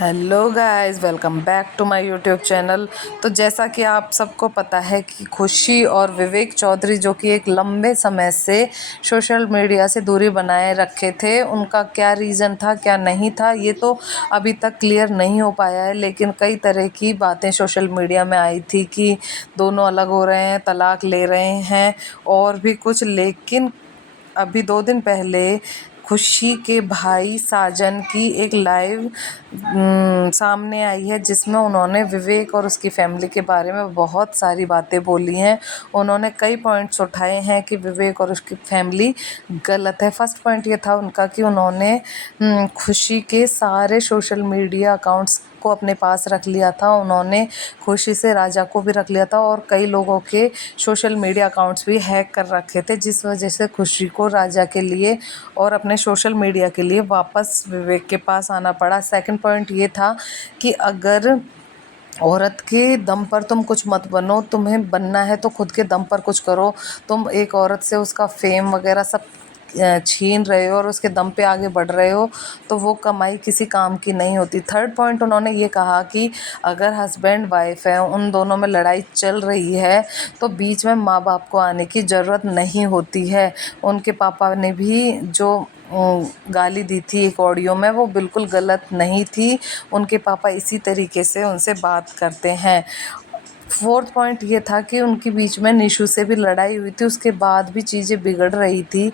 Hello guys, welcome back to my YouTube channel. तो जैसा कि आप सबको पता है कि खुशी और विवेक चौधरी जो कि एक लंबे समय से सोशल मीडिया से दूरी बनाए रखे थे, उनका क्या रीज़न था क्या नहीं था ये तो अभी तक क्लियर नहीं हो पाया है। लेकिन कई तरह की बातें सोशल मीडिया में आई थी कि दोनों अलग हो रहे हैं, तलाक ले रहे हैं और भी कुछ। लेकिन अभी 2 दिन पहले खुशी के भाई साजन की एक लाइव सामने आई है, जिसमें उन्होंने विवेक और उसकी फैमिली के बारे में बहुत सारी बातें बोली हैं। उन्होंने कई पॉइंट्स उठाए हैं कि विवेक और उसकी फैमिली गलत है। फर्स्ट पॉइंट ये था उनका कि उन्होंने खुशी के सारे सोशल मीडिया अकाउंट्स को अपने पास रख लिया था। उन्होंने खुशी से राजा को भी रख लिया था और कई लोगों के सोशल मीडिया अकाउंट्स भी हैक कर रखे थे, जिस वजह से खुशी को राजा के लिए और अपने सोशल मीडिया के लिए वापस विवेक के पास आना पड़ा। सेकंड पॉइंट ये था कि अगर औरत के दम पर तुम कुछ मत बनो, तुम्हें बनना है तो खुद के दम पर कुछ करो। तुम एक औरत से उसका फेम वगैरह सब छीन रहे हो और उसके दम पे आगे बढ़ रहे हो, तो वो कमाई किसी काम की नहीं होती। थर्ड पॉइंट उन्होंने ये कहा कि अगर हस्बैंड वाइफ है, उन दोनों में लड़ाई चल रही है, तो बीच में माँ बाप को आने की ज़रूरत नहीं होती है। उनके पापा ने भी जो गाली दी थी एक ऑडियो में, वो बिल्कुल गलत नहीं थी। उनके पापा इसी तरीके से उनसे बात करते हैं। फोर्थ पॉइंट ये था कि उनके बीच में निशु से भी लड़ाई हुई थी, उसके बाद भी चीज़ें बिगड़ रही थी।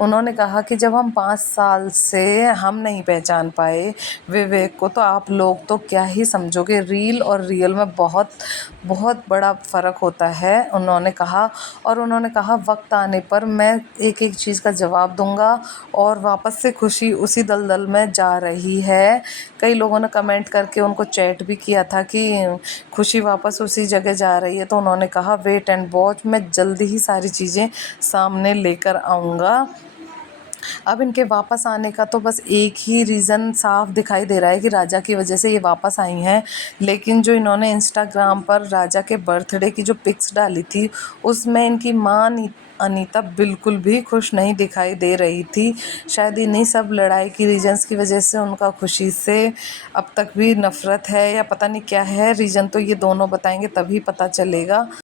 उन्होंने कहा कि जब हम 5 साल से हम नहीं पहचान पाए विवेक को, तो आप लोग तो क्या ही समझोगे। रील और रियल में बहुत बहुत बड़ा फ़र्क होता है, उन्होंने कहा। और उन्होंने कहा वक्त आने पर मैं एक एक चीज़ का जवाब दूंगा। और वापस से खुशी उसी दलदल में जा रही है। कई लोगों ने कमेंट करके उनको चैट भी किया था कि खुशी वापस उसी जगह जा रही है। तो उन्होंने कहा वेट एंड वॉच, मैं जल्दी ही सारी चीज़ें सामने लेकर आऊँगा। अब इनके वापस आने का तो बस एक ही रीज़न साफ दिखाई दे रहा है कि राजा की वजह से ये वापस आई हैं। लेकिन जो इन्होंने इंस्टाग्राम पर राजा के बर्थडे की जो पिक्स डाली थी, उसमें इनकी माँ अनीता बिल्कुल भी खुश नहीं दिखाई दे रही थी। शायद इन्हीं सब लड़ाई की रीजंस की वजह से उनका खुशी से अब तक भी नफ़रत है, या पता नहीं क्या है रीज़न, तो ये दोनों बताएंगे तभी पता चलेगा।